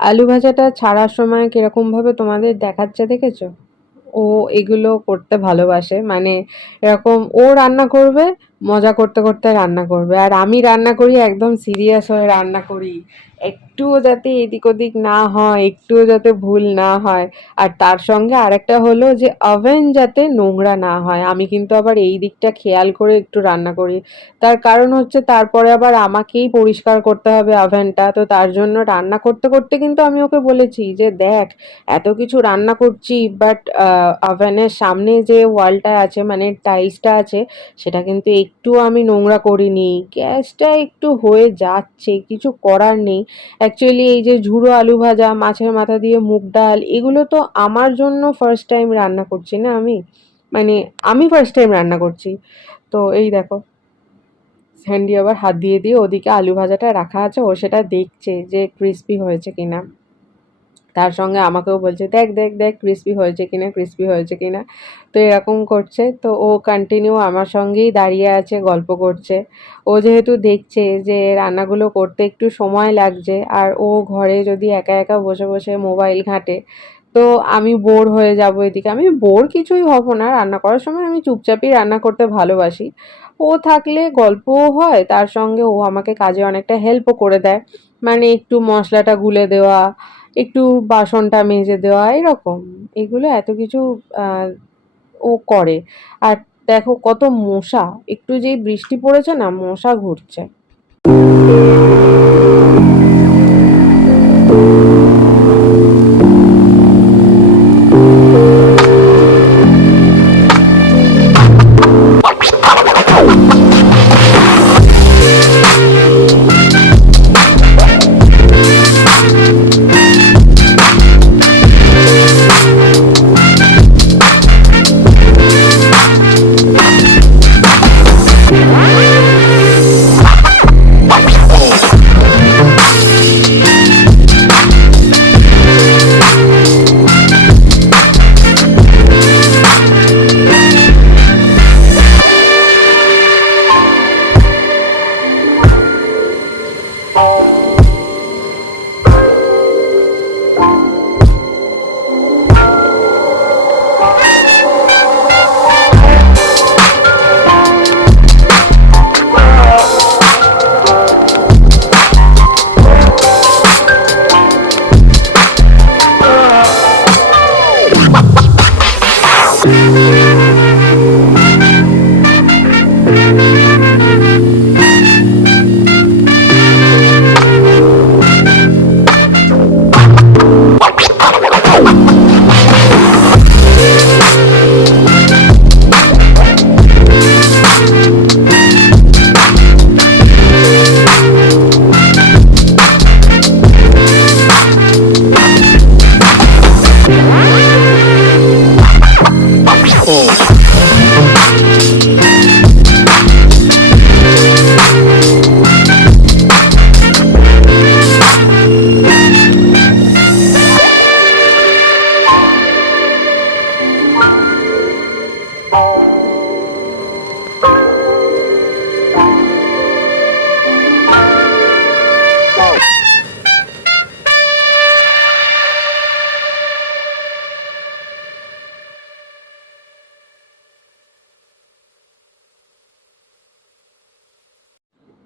আলু ভাজাটা ছাড়ার সময় কিরকমভাবে তোমাদের দেখাচ্ছে দেখেছো? ও এগুলো করতে ভালোবাসে, মানে এরকম ও রান্না করবে, মজা করতে করতে রান্না করবে, আর আমি রান্না করি একদম সিরিয়াস হয়ে রান্না করি, একটুও যাতে এদিক ওদিক না হয়, একটুও যাতে ভুল না হয়। আর তার সঙ্গে আরেকটা হলো যে ওভেন যাতে নোংরা না হয়, আমি কিন্তু আবার এই দিকটা খেয়াল করে একটু রান্না করি। তার কারণ হচ্ছে তারপরে আবার আমাকেই পরিষ্কার করতে হবে ওভেনটা, তো তার জন্য রান্না করতে করতে কিন্তু আমি ওকে বলেছি যে দেখ, এত কিছু রান্না করছি, বাট ওভেনের সামনে যে ওয়ালটা আছে, মানে টাইলসটা আছে, সেটা কিন্তু একটু আমি নোংরা করিনি, গ্যাসটা একটু হয়ে যাচ্ছে, কিছু করার নেই। অ্যাকচুয়ালি এই যে ঝুড়ো আলু ভাজা, মাছের মাথা দিয়ে মুগ ডাল, এগুলো তো আমার জন্য ফার্স্ট টাইম রান্না করছি না আমি, মানে আমি ফার্স্ট টাইম রান্না করছি। তো এই দেখো, স্যান্ডি আবার হাত দিয়ে দিয়ে ওদিকে আলু ভাজাটা রাখা আছে, ও সেটা দেখছে যে ক্রিস্পি হয়েছে কিনা। তার সঙ্গে আমাকেও বলছে দেখ দেখ দেখ ক্রিস্পি হয়েছে কিনা, ক্রিস্পি হয়েছে কিনা। তো এরকম করছে, তো ও কন্টিনিউ আমার সঙ্গেই দাঁড়িয়ে আছে, গল্প করছে। ও যেহেতু দেখছে যে রান্নাগুলো করতে একটু সময় লাগছে, আর ও ঘরে যদি একা একা বসে বসে মোবাইল ঘাঁটে, তো আমি বোর হয়ে যাব এদিকে। আমি বোর কিছুই হব না, রান্না করার সময় আমি চুপচাপই রান্না করতে ভালোবাসি। ও থাকলে গল্পও হয়, তার সঙ্গে ও আমাকে কাজে অনেকটা হেল্পও করে দেয়, মানে একটু মশলাটা গুলে দেওয়া, একটু বাসনটা মেজে দেওয়া, এরকম এগুলো এত কিছু আহ, ও করে। আর দেখো কত মশা, একটু যেই বৃষ্টি পড়েছে না, মশা ঘুরছে।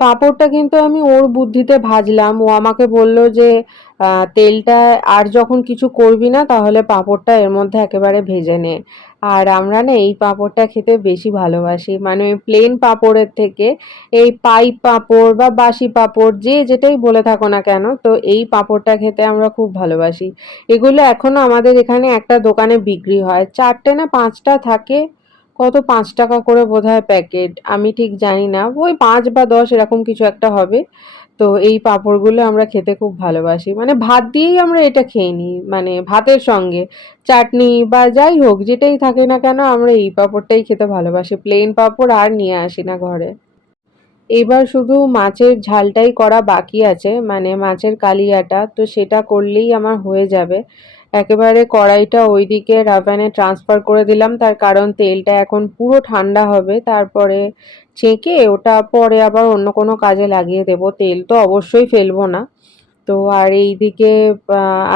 পাঁপড়টা কিন্তু আমি ওর বুদ্ধিতে ভাজলাম, ও আমাকে বলল যে তেলটা আর যখন কিছু করবি না তাহলে পাঁপড়টা এর মধ্যে একেবারে ভেজে নে। আর আমরা না এই পাঁপড়টা খেতে বেশি ভালোবাসি, মানে ওই প্লেন পাঁপড়ের থেকে এই পাইপ পাঁপড় বা বাসি পাঁপড়, যে যেটাই বলে থাকো না কেন, তো এই পাঁপড়টা খেতে আমরা খুব ভালোবাসি। এগুলো এখনো আমাদের এখানে একটা দোকানে বিক্রি হয়, 4টে না 5টা থাকে, কত 5 টাকা করে বোধহয় প্যাকেট, আমি ঠিক জানি না, ওই 5 বা 10 এরকম কিছু একটা হবে। তো এই পাঁপড়গুলো আমরা খেতে খুব ভালোবাসি, মানে ভাত দিয়েই আমরা এটা খেয়ে নিই, মানে ভাতের সঙ্গে চাটনি বা যাই হোক যেটাই থাকে না কেন, আমরা এই পাঁপড়টাই খেতে ভালোবাসি, প্লেন পাঁপড় আর নিয়ে আসি না ঘরে। এবার শুধু মাছের ঝালটাই করা বাকি আছে, মানে মাছের কালিয়াটা, তো সেটা করলেই আমার হয়ে যাবে। একেবারে কড়াইটা ওইদিকে রাভানে ট্রান্সফার করে দিলাম, তার কারণ তেলটা এখন পুরো ঠান্ডা হবে, তারপরে ছেঁকে ওটা পরে আবার অন্য কোনো কাজে লাগিয়ে দেবো, তেল তো অবশ্যই ফেলবো না। তো তো আর এইদিকে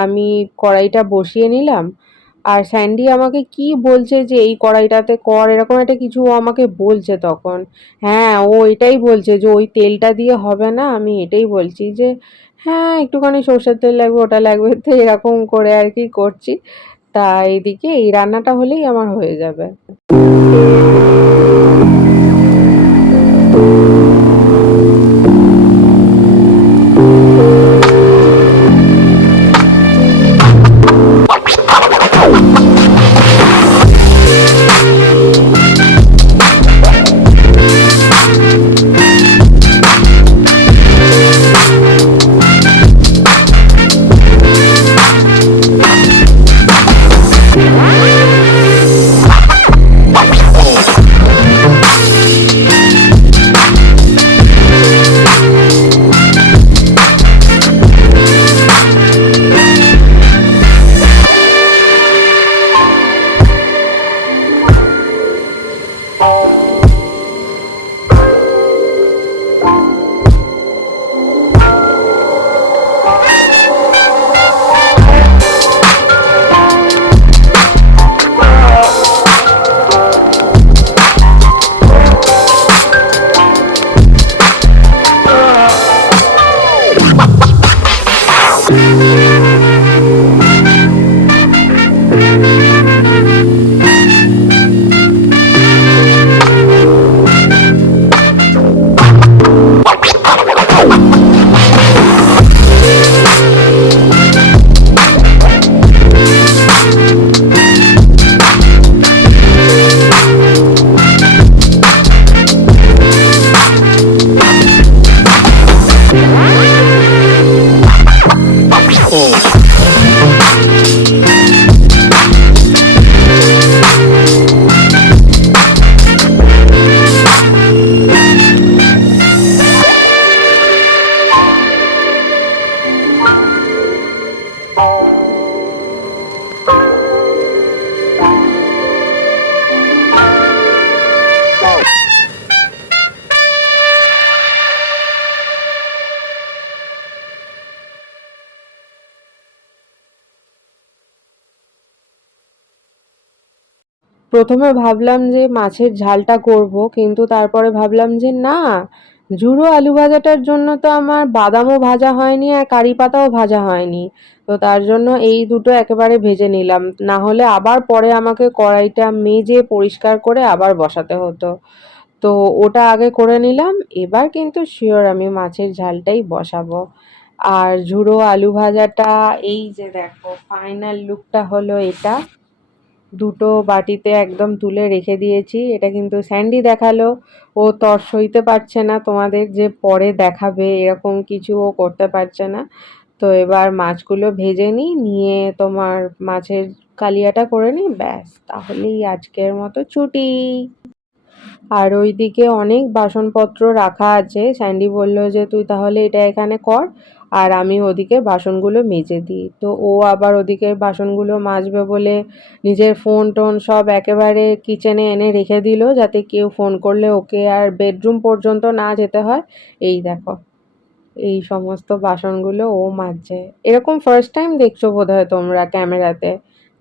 আমি কড়াইটা বসিয়ে নিলাম। আর স্যান্ডি আমাকে কি বলছে যে এই কড়াইটাতে কর, এরকম একটা কিছু ও আমাকে বলছে তখন। হ্যাঁ, ও এটাই বলছে যে ওই তেলটা দিয়ে হবে না, আমি এটাই বলছি যে হ্যাঁ একটুখানি সর্ষের তেল লাগবে, ওটা লাগবে, তো এরকম করে আর কি করছি। তা এইদিকে এই রান্নাটা হলেই আমার হয়ে যাবে। প্রথমে ভাবলাম যে মাছের ঝালটা করব, কিন্তু তারপরে ভাবলাম যে না, ঝুড়ো আলু ভাজাটার জন্য তো আমার বাদামও ভাজা হয়নি আর কারি পাতাও ভাজা হয়নি। তো তার জন্য এই দুটো একেবারে ভেজে নিলাম, না হলে আবার পরে আমাকে কড়াইটা মেজে পরিষ্কার করে আবার বসাতে হতো। তো ওটা আগে করে নিলাম, এবার কিন্তু শিওর আমি মাছের ঝালটাই বসাবো। আর ঝুড়ো আলু ভাজাটা এই যে দেখো ফাইনাল লুকটা হলো এটা। দুটো বাটিতে একদম তুলে রেখে দিয়েছি। এটা কিন্তু স্যান্ডি দেখালো, ও তর সইতে পারছে না তোমাদের যে পরে দেখাবে, এরকম কিছু ও করতে পারছে না। তো এবার মাছগুলো ভেজে নিই, নিয়ে তোমার মাছের কালিয়াটা করে নিই, ব্যাস তাহলেই আজকের মতো ছুটি। আর ওইদিকে অনেক বাসনপত্র রাখা আছে, স্যান্ডি বলল যে তুই তাহলে এটা এখানে কর আর আমি ওদিকে বাসনগুলো মেজে দিই। তো ও আবার ওদিকে বাসনগুলো মাজবে বলে নিজের ফোন টোন সব একেবারে কিচেনে এনে রেখে দিল, যাতে কেউ ফোন করলে ওকে আর বেডরুম পর্যন্ত না যেতে হয়। এই দেখো এই সমস্ত বাসনগুলো ও মাজছে। এরকম ফার্স্ট টাইম দেখছো বোধহয় তোমরা ক্যামেরাতে,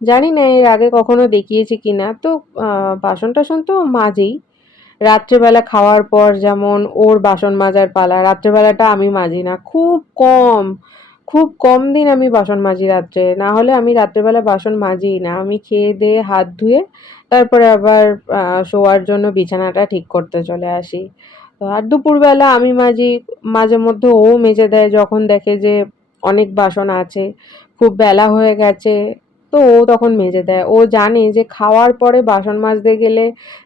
জানি না এর আগে কখনো দেখিয়েছি কিনা। তো বাসন টাসন তো মাজেই। রাত্রেবেলা খাওয়ার পর যেমন ওর বাসন মাজার পালা, রাত্রেবেলাটা আমি মাজি না, খুব কম, খুব কম দিন আমি বাসন মাজি রাত্রে, না হলে আমি রাত্রেবেলা বাসন মাজিই না। আমি খেয়ে দিয়ে হাত ধুয়ে তারপরে আবার শোয়ার জন্য বিছানাটা ঠিক করতে চলে আসি। তো আর দুপুরবেলা আমি মাজি, মাঝে মধ্যে ও মেজে দেয় যখন দেখে যে অনেক বাসন আছে, খুব বেলা হয়ে গেছে, তো ও তখন মেজে দেয়। ও জানে যে খাওয়ার পরে বাসন মাজতে গেলে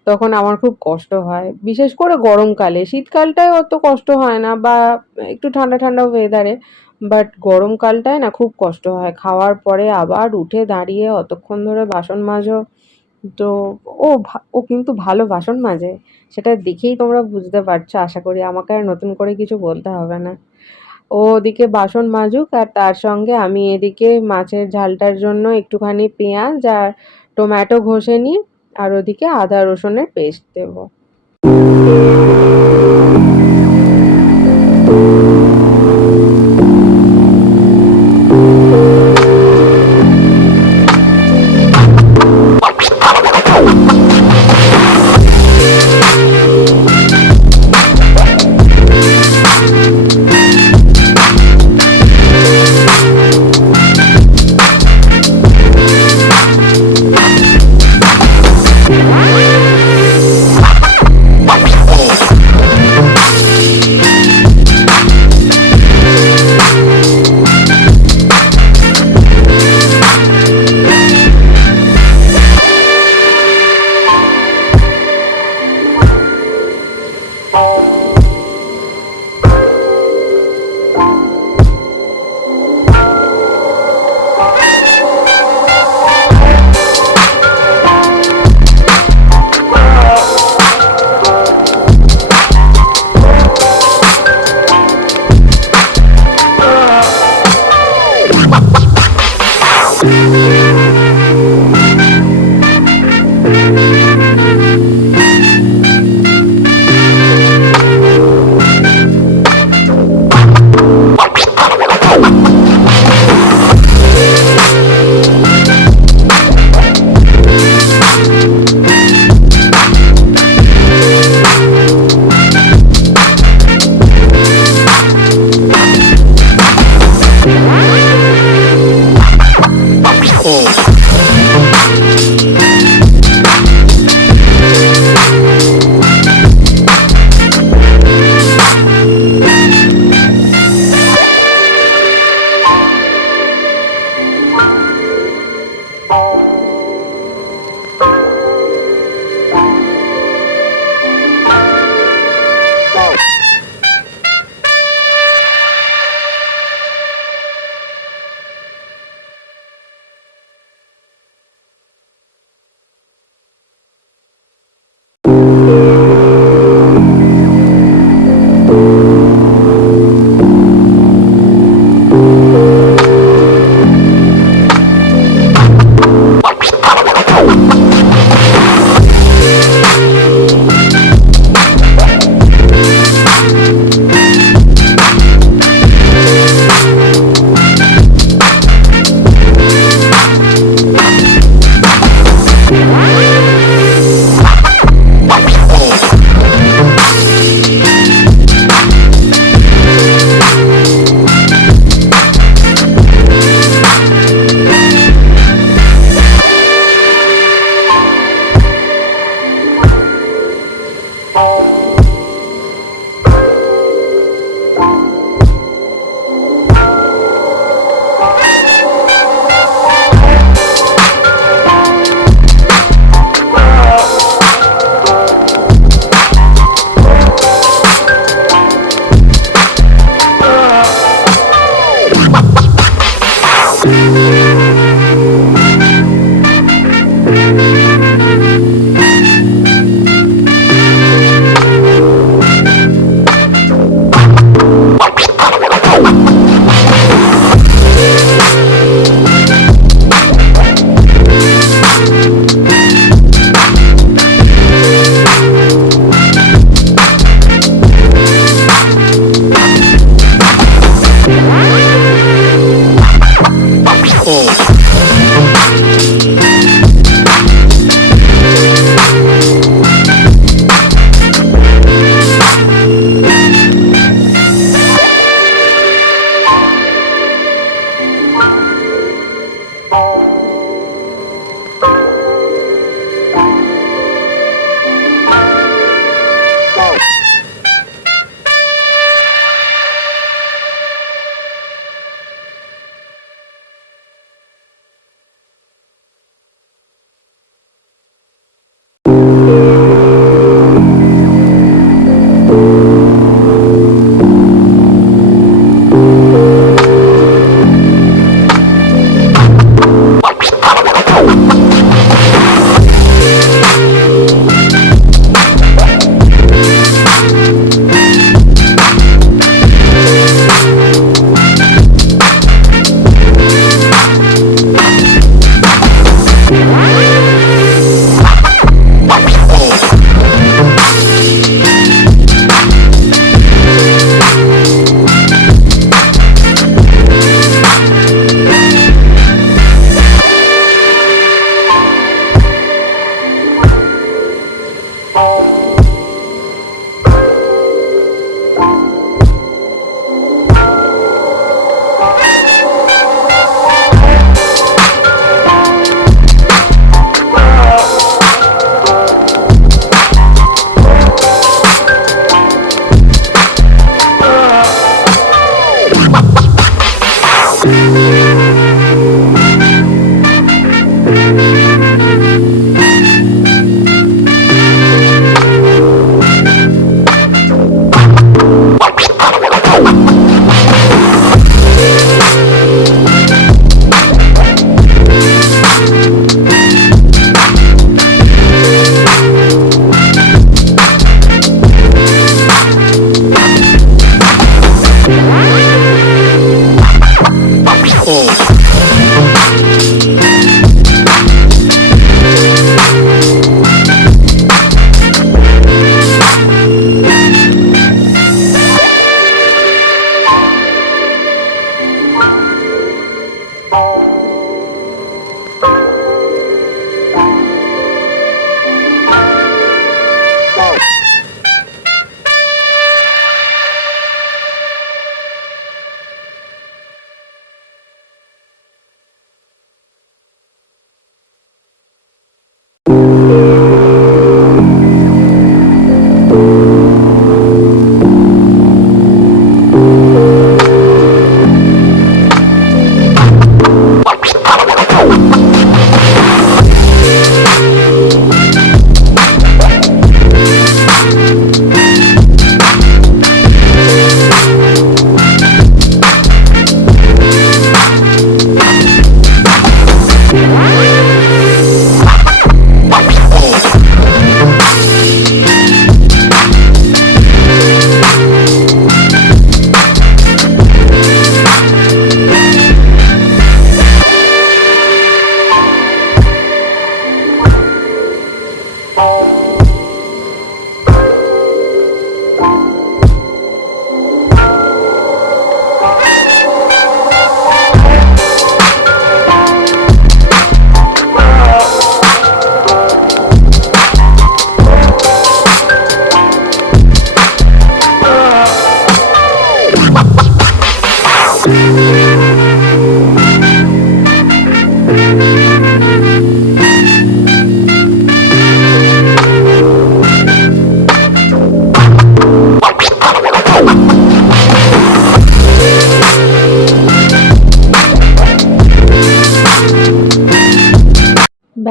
তখন আমার খুব কষ্ট হয়, বিশেষ করে গরমকালে। শীতকালটায় অত কষ্ট হয় না, বা একটু ঠান্ডা ঠান্ডা ওয়েদারে, বাট গরমকালটায় না খুব কষ্ট হয়, খাওয়ার পরে আবার উঠে দাঁড়িয়ে অতক্ষণ ধরে বাসন মাজো। তো ও কিন্তু ভালো বাসন মাজে, সেটা দেখেই তোমরা বুঝতে পারছো আশা করি, আমাকে আর নতুন করে কিছু বলতে হবে না। ও ওদিকে বাসন মাজুক আর তার সঙ্গে আমি এদিকে মাছের ঝালটার জন্য একটুখানি পেঁয়াজ আর টমেটো ঘষে নিই, আর ওদিকে আদা রসুনের পেস্ট দেবো।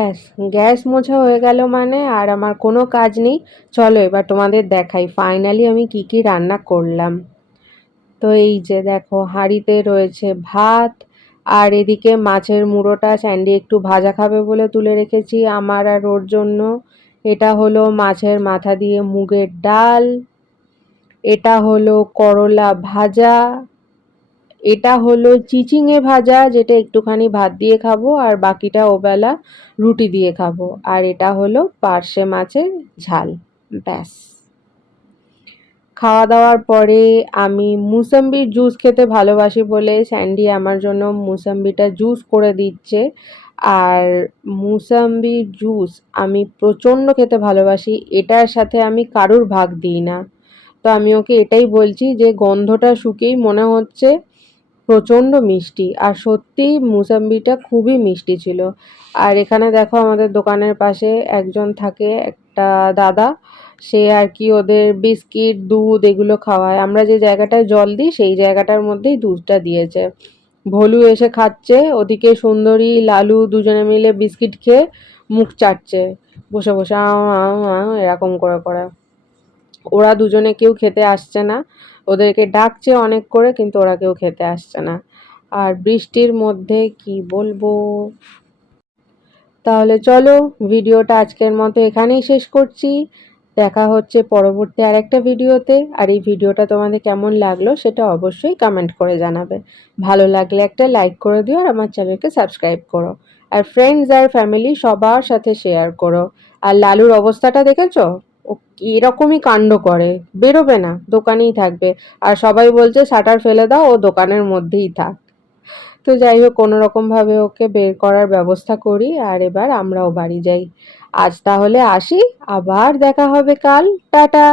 ব্যাস, গ্যাস মোছা হয়ে গেল মানে আর আমার কোনো কাজ নেই। চলো এবার তোমাদের দেখাই ফাইনালি আমি কি কি রান্না করলাম। তো এই যে দেখো, হাঁড়িতে রয়েছে ভাত, আর এদিকে মাছের মুড়োটা স্যান্ডি একটু ভাজা খাবে বলে তুলে রেখেছি আমার আর ওর জন্য। এটা হলো মাছের মাথা দিয়ে মুগের ডাল, এটা হলো করলা ভাজা, এটা হলো চিচিঙে ভাজা যেটা একটুখানি ভাত দিয়ে খাবো আর বাকিটা ওবেলা রুটি দিয়ে খাবো, আর এটা হলো পার্শে মাছের ঝাল। ব্যাস। খাওয়া দাওয়ার পরে আমি মুসাম্বির জুস খেতে ভালোবাসি বলে স্যান্ডি আমার জন্য মুসাম্বিটা জুস করে দিচ্ছে। আর মুসাম্বির জুস আমি প্রচণ্ড খেতে ভালোবাসি, এটার সাথে আমি কারুর ভাগ দিই না। তো আমি ওকে এটাই বলছি যে গন্ধটা শুকেই মনে হচ্ছে প্রচণ্ড মিষ্টি, আর সত্যি মুসাম্বিটা খুবই মিষ্টি ছিল। আর এখানে দেখো আমাদের দোকানের পাশে একজন থাকে, একটা দাদা, সে আর কি ওদের বিস্কিট দুধ এগুলো খাওয়ায়। আমরা যে জায়গাটায় জল দিই সেই জায়গাটার মধ্যেই দুধটা দিয়েছে। ভলু এসে খাচ্ছে, ওদিকে সুন্দরী লালু দুজনে মিলে বিস্কিট খেয়ে মুখ চাটছে বসে বসে আও আও আও এরকম করে করে। ওরা দুজনে কেউ খেতে আসছে না, ওদেরকে ডাকছে অনেক করে কিন্তু ওরা কেউ খেতে আসছে না। আর বৃষ্টির মধ্যে কি বলবো। তাহলে চলো ভিডিওটা আজকের মতো এখানেই শেষ করছি। দেখা হচ্ছে পরবর্তী আরেকটা ভিডিওতে। আর এই ভিডিওটা তোমাদের কেমন লাগলো সেটা অবশ্যই কমেন্ট করে জানাবে। ভালো লাগলে একটা লাইক করে দিও আর আমার চ্যানেলকে সাবস্ক্রাইব করো। আর ফ্রেন্ডস আর ফ্যামিলি সবার সাথে শেয়ার করো। আর লালুর অবস্থাটা দেখেছো, ও এরকমই কাণ্ড করে, বেরোবে না, দোকানেই থাকবে। আর সবাই বলছে শাটার ফেলে দাও, ও দোকানের মধ্যেই থাক। তো যাই হোক, কোনো রকম ভাবে ওকে বের করার ব্যবস্থা করি আর এবার আমরাও বাড়ি যাই। আজ তাহলে আসি, আবার দেখা হবে কাল। টাটা।